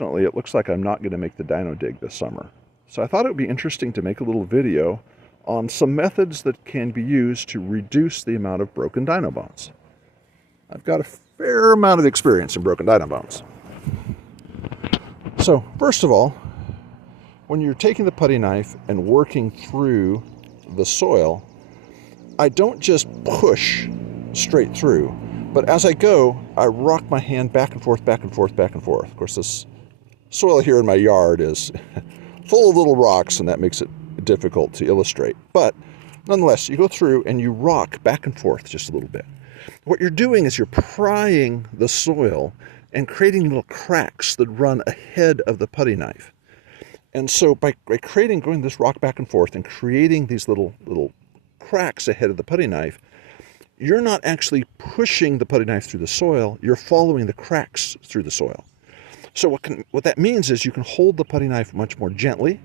Unfortunately, it looks like I'm not going to make the dino dig this summer. So I thought it would be interesting to make a little video on some methods that can be used to reduce the amount of broken dino bones. I've got a fair amount of experience in broken dino bones. So first of all, when you're taking the putty knife and working through the soil, I don't just push straight through, but as I go, I rock my hand back and forth, back and forth, back and forth. Of course, this soil here in my yard is full of little rocks, and that makes it difficult to illustrate. But nonetheless, you go through and you rock back and forth just a little bit. What you're doing is you're prying the soil and creating little cracks that run ahead of the putty knife. And so by going this rock back and forth and creating these little cracks ahead of the putty knife, you're not actually pushing the putty knife through the soil, you're following the cracks through the soil. So what that means is you can hold the putty knife much more gently,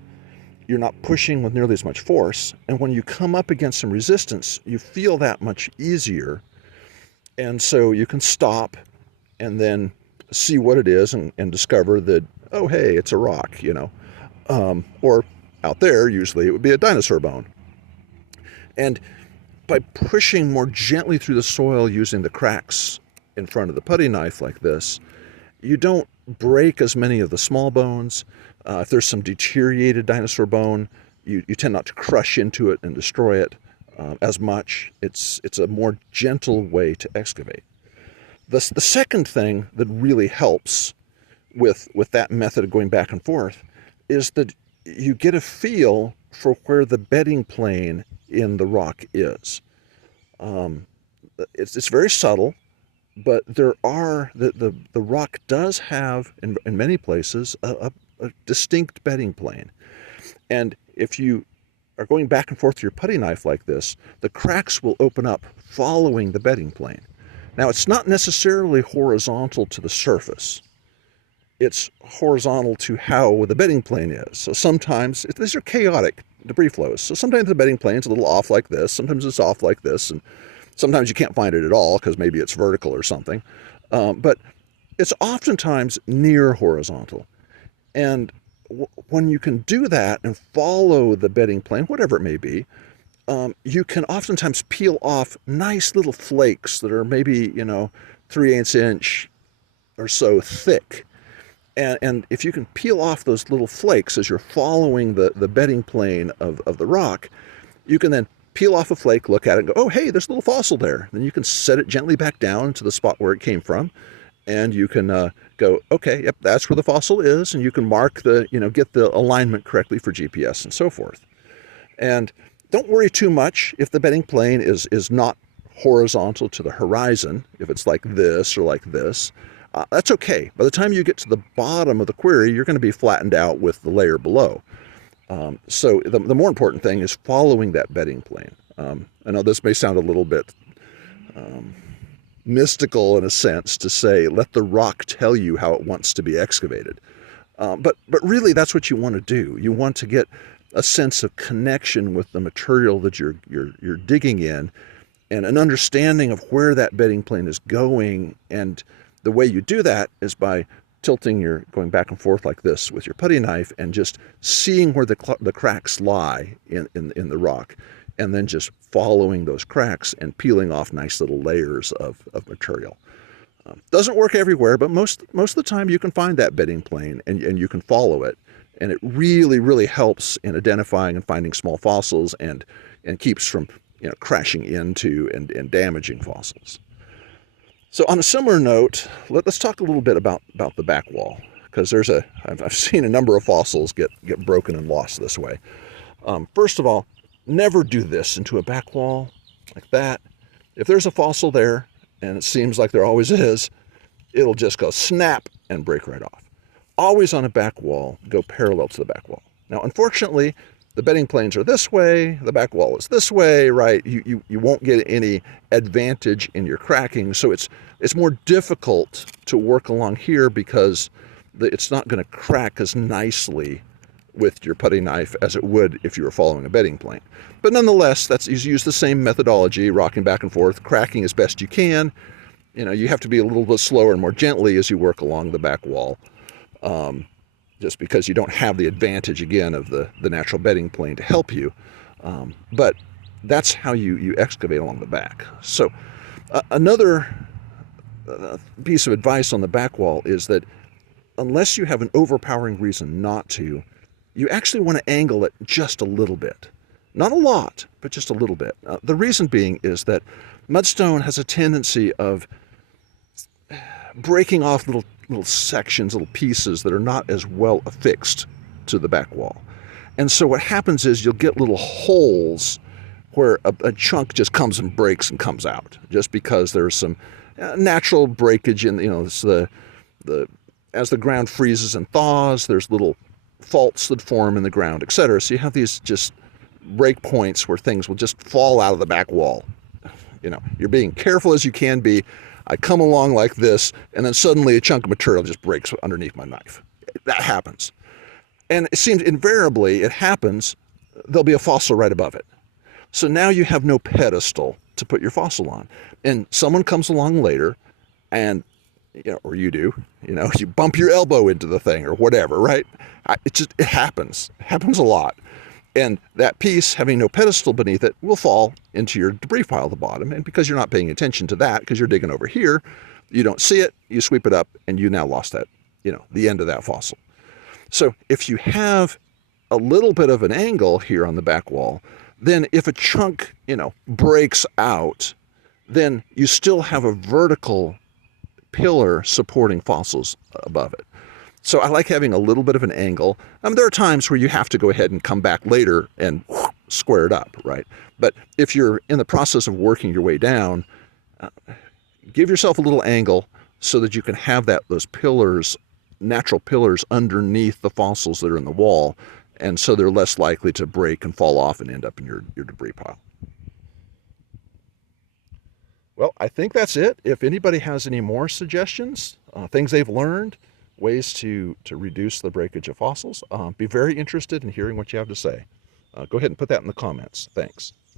you're not pushing with nearly as much force, and when you come up against some resistance, you feel that much easier, and so you can stop and then see what it is and discover that, oh hey, it's a rock, or out there, usually it would be a dinosaur bone. And by pushing more gently through the soil using the cracks in front of the putty knife like this, you don't break as many of the small bones. If there's some deteriorated dinosaur bone, you tend not to crush into it and destroy it as much. It's a more gentle way to excavate. The second thing that really helps with that method of going back and forth is that you get a feel for where the bedding plane in the rock is. It's very subtle, but the rock does have in many places a distinct bedding plane. And if you are going back and forth with your putty knife like this, the cracks will open up following the bedding plane. Now, it's not necessarily horizontal to the surface. It's horizontal to how the bedding plane is. So sometimes, these are chaotic debris flows. So sometimes the bedding plane's a little off like this, sometimes it's off like this, and sometimes you can't find it at all because maybe it's vertical or something. But it's oftentimes near horizontal. And when you can do that and follow the bedding plane, whatever it may be, you can oftentimes peel off nice little flakes that are maybe, 3/8 inch or so thick. And if you can peel off those little flakes as you're following the bedding plane of the rock, you can then peel off a flake, look at it, and go, oh, hey, there's a little fossil there. Then you can set it gently back down to the spot where it came from, and you can go, okay, yep, that's where the fossil is, and you can mark get the alignment correctly for GPS and so forth. And don't worry too much if the bedding plane is not horizontal to the horizon, if it's like this or like this. That's okay. By the time you get to the bottom of the query, you're going to be flattened out with the layer below. So the more important thing is following that bedding plane. I know this may sound a little bit mystical in a sense to say, let the rock tell you how it wants to be excavated. But really that's what you want to do. You want to get a sense of connection with the material that you're digging in, and an understanding of where that bedding plane is going. And the way you do that is by going back and forth like this with your putty knife and just seeing where the cracks lie in the rock, and then just following those cracks and peeling off nice little layers of material. Doesn't work everywhere, but most of the time you can find that bedding plane and you can follow it. And it really, really helps in identifying and finding small fossils and keeps from crashing into and damaging fossils. So on a similar note, let's talk a little bit about the back wall, because I've seen a number of fossils get broken and lost this way. First of all, never do this into a back wall like that. If there's a fossil there, and it seems like there always is, it'll just go snap and break right off. Always on a back wall, go parallel to the back wall. Now, unfortunately, the bedding planes are this way, the back wall is this way, right? You won't get any advantage in your cracking, so it's more difficult to work along here because it's not going to crack as nicely with your putty knife as it would if you were following a bedding plane. But nonetheless, you use the same methodology, rocking back and forth, cracking as best you can. You have to be a little bit slower and more gently as you work along the back wall. just because you don't have the advantage, again, of the natural bedding plane to help you. But that's how you excavate along the back. So another piece of advice on the back wall is that unless you have an overpowering reason not to, you actually want to angle it just a little bit. Not a lot, but just a little bit. The reason being is that mudstone has a tendency of breaking off little sections, little pieces that are not as well affixed to the back wall. And so what happens is you'll get little holes where a chunk just comes and breaks and comes out, just because there's some natural breakage in, it's as the ground freezes and thaws, there's little faults that form in the ground, etc. So you have these just break points where things will just fall out of the back wall. You're being careful as you can be. I come along like this, and then suddenly a chunk of material just breaks underneath my knife. That happens. And it seems invariably it happens, there'll be a fossil right above it. So now you have no pedestal to put your fossil on. And someone comes along later and, or you do, you bump your elbow into the thing or whatever, right? It happens. It happens a lot. And that piece, having no pedestal beneath it, will fall into your debris pile at the bottom. And because you're not paying attention to that, because you're digging over here, you don't see it, you sweep it up, and you now lost that, the end of that fossil. So if you have a little bit of an angle here on the back wall, then if a chunk, breaks out, then you still have a vertical pillar supporting fossils above it. So I like having a little bit of an angle. There are times where you have to go ahead and come back later and square it up, right? But if you're in the process of working your way down, give yourself a little angle so that you can have those pillars, natural pillars underneath the fossils that are in the wall, and so they're less likely to break and fall off and end up in your debris pile. Well, I think that's it. If anybody has any more suggestions, things they've learned, ways to reduce the breakage of fossils, be very interested in hearing what you have to say. Go ahead and put that in the comments. Thanks.